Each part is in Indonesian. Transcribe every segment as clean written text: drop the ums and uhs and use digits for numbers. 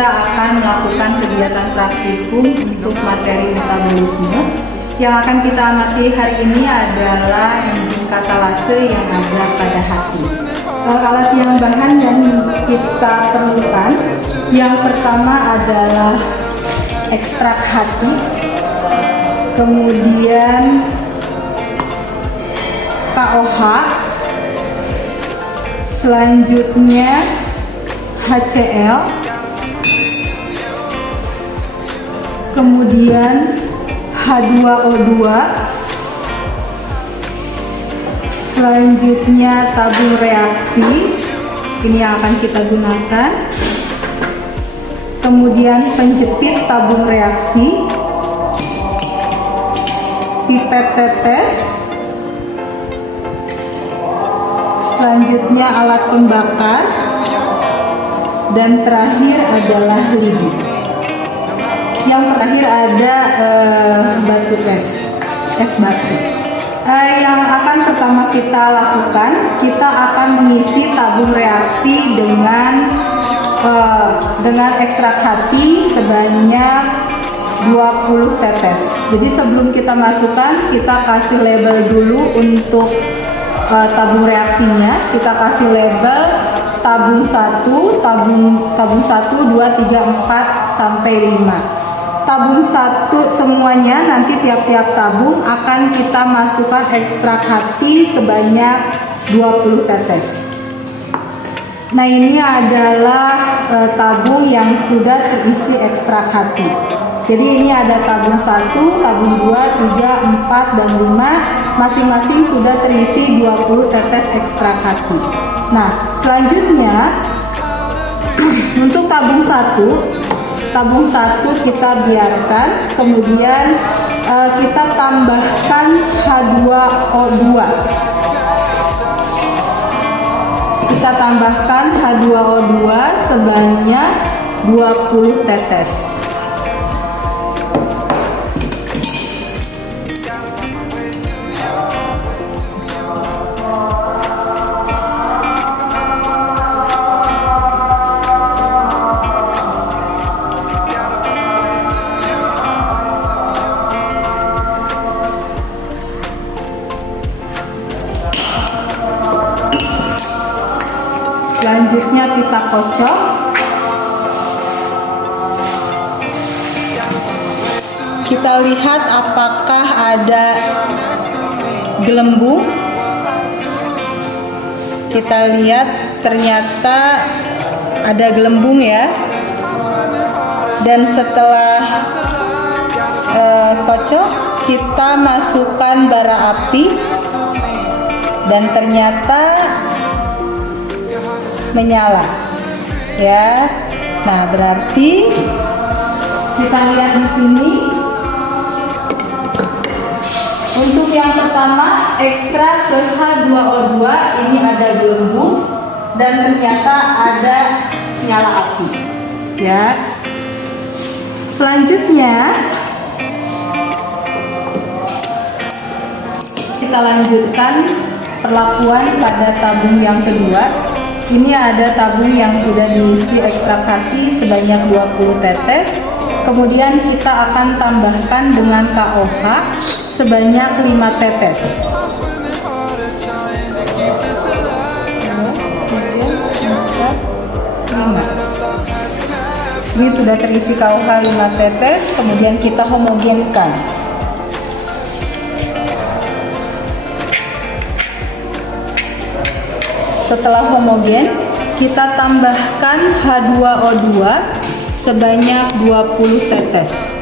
kita akan melakukan kegiatan praktikum untuk materi metabolisme. Yang akan kita amati hari ini adalah enzim katalase yang ada pada hati. Alat yang bahan yang kita perlukan, yang pertama adalah ekstrak hati, kemudian KOH, selanjutnya HCl, kemudian H2O2, selanjutnya tabung reaksi, ini yang akan kita gunakan, kemudian penjepit tabung reaksi, pipet tetes, selanjutnya alat pembakar, dan terakhir adalah lidi. Yang terakhir ada batu es batu. Yang akan pertama kita lakukan, kita akan mengisi tabung reaksi dengan ekstrak hati sebanyak 20 tetes. Jadi sebelum kita masukkan, kita kasih label dulu untuk tabung reaksinya. Kita kasih label tabung 1, tabung 1, 2, 3, 4 sampai 5. Tabung 1 semuanya, nanti tiap-tiap tabung akan kita masukkan ekstrak hati sebanyak 20 tetes. Nah, ini adalah tabung yang sudah terisi ekstrak hati. Jadi ini ada tabung 1, tabung 2, 3, 4, dan 5. Masing-masing sudah terisi 20 tetes ekstrak hati. Nah, selanjutnya untuk tabung 1 kita biarkan, kemudian kita tambahkan H2O2. Kita tambahkan H2O2 sebanyak 20 tetes. Selanjutnya kita kocok. Kita lihat apakah ada gelembung. Kita lihat ternyata ada gelembung ya. Dan setelah kocok, kita masukkan bara api dan ternyata menyala ya. Nah, berarti kita lihat di sini untuk yang pertama ekstrak plus H2O2 ini ada gelembung dan ternyata ada nyala api ya. Selanjutnya kita lanjutkan perlakuan pada tabung yang kedua. Ini ada tabung yang sudah diisi ekstrak hati sebanyak 20 tetes. Kemudian kita akan tambahkan dengan KOH sebanyak 5 tetes. Ini sudah terisi KOH 5 tetes, kemudian kita homogenkan. Setelah homogen, kita tambahkan H2O2 sebanyak 20 tetes.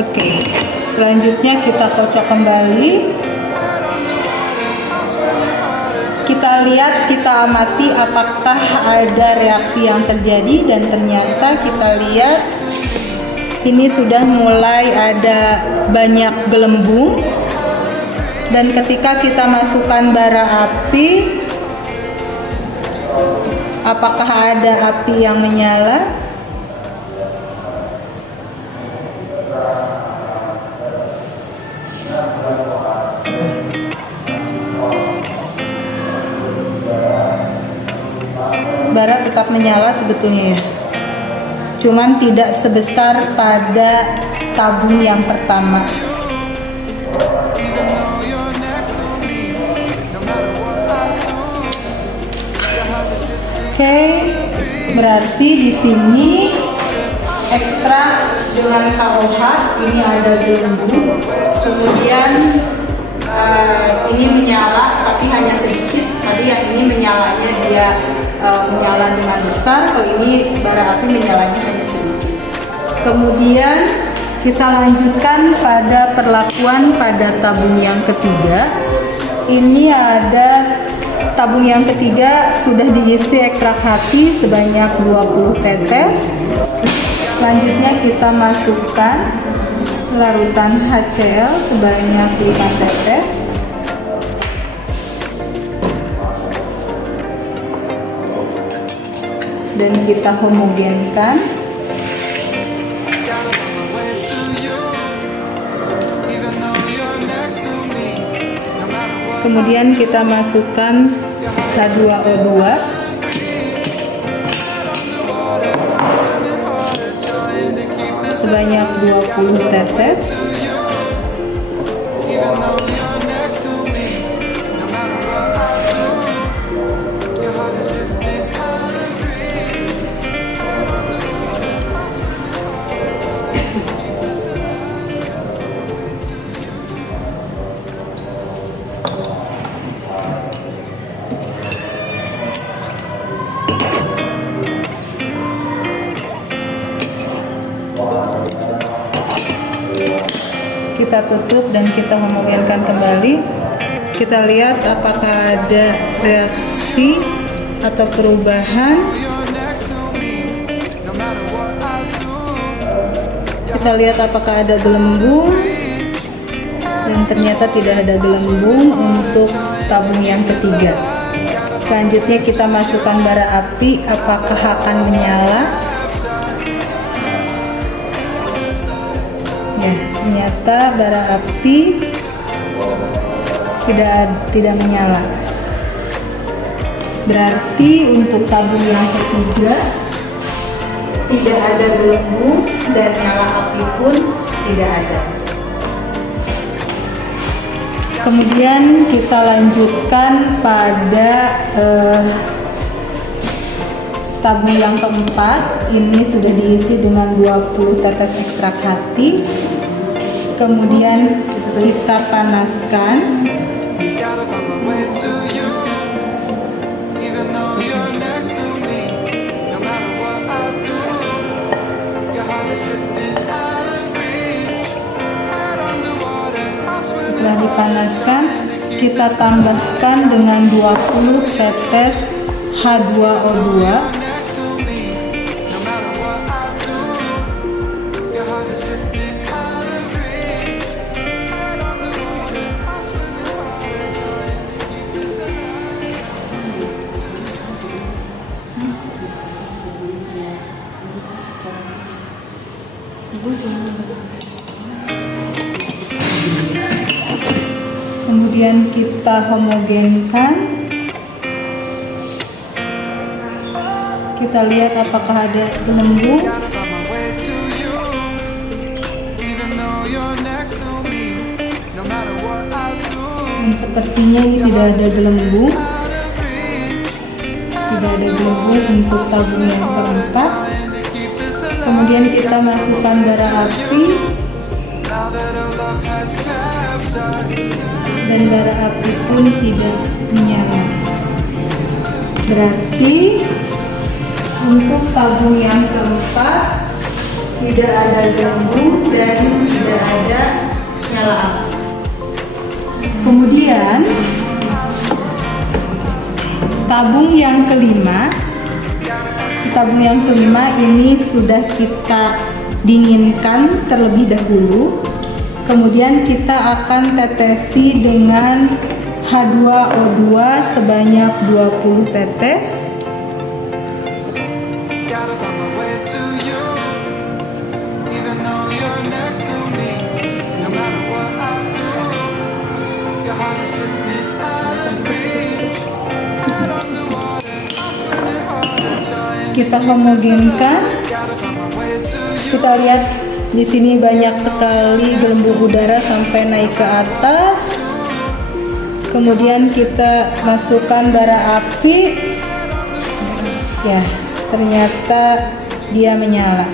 Oke, selanjutnya kita kocok kembali. Kita lihat, kita amati apakah ada reaksi yang terjadi, dan ternyata kita lihat ini sudah mulai ada banyak gelembung, dan ketika kita masukkan bara api, apakah ada api yang menyala? Bara tetap menyala sebetulnya ya, cuman tidak sebesar pada tabung yang pertama. Oke, berarti di sini ekstrak dengan KOH ini ada gelembung, kemudian ini menyala tapi hanya sedikit. Tadi yang ini menyalanya dia menyala dengan besar, kalau ini bara api menyalanya hanya sedikit. Kemudian kita lanjutkan pada perlakuan pada tabung yang ketiga. Ini ada tabung yang ketiga sudah diisi ekstrak hati sebanyak 20 tetes. Selanjutnya kita masukkan larutan HCl sebanyak 5 tetes. Dan kita homogenkan. Kemudian kita masukkan H2O2 sebanyak 20 tetes. Kita tutup dan kita homogenkan kembali. Kita lihat apakah ada reaksi atau perubahan. Kita lihat apakah ada gelembung, dan ternyata tidak ada gelembung untuk tabung yang ketiga. Selanjutnya kita masukkan bara api, apakah akan menyala? Ya, ternyata bara api tidak menyala. Berarti untuk tabung yang ketiga tidak ada gelembung dan nyala api pun tidak ada. Kemudian kita lanjutkan pada tabung yang keempat. Ini sudah diisi dengan 20 tetes ekstrak hati. Kemudian kita panaskan. Setelah dipanaskan, kita tambahkan dengan 20 tetes H2O2. Kemudian kita homogenkan. Kita lihat apakah ada gelembung. Dan sepertinya ini tidak ada gelembung. Tidak ada gelembung untuk tabung yang keempat. Kemudian kita masukkan bara api. Dan bara api pun tidak menyala. Berarti untuk tabung yang keempat tidak ada gelembung dan tidak ada nyala api. Kemudian tabung yang kelima ini sudah kita dinginkan terlebih dahulu. Kemudian kita akan tetesi dengan H2O2 sebanyak 20 tetes. Kita homogenkan. Kita lihat di sini banyak sekali gelembung udara sampai naik ke atas. Kemudian kita masukkan bara api. Ya, ternyata dia menyala.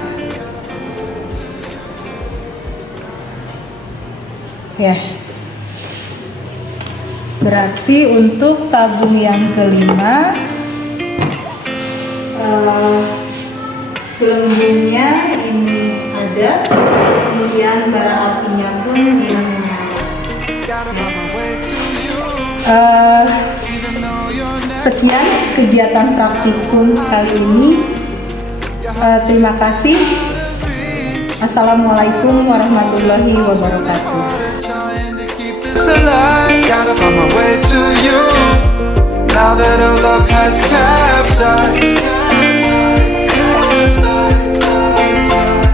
Ya. Berarti untuk tabung yang kelima gelembungnya ini ada, kemudian bara apinya pun dia menyala. Sekian kegiatan praktikum kali ini. Terima kasih. Assalamualaikum warahmatullahi wabarakatuh. Now that our love has capsized,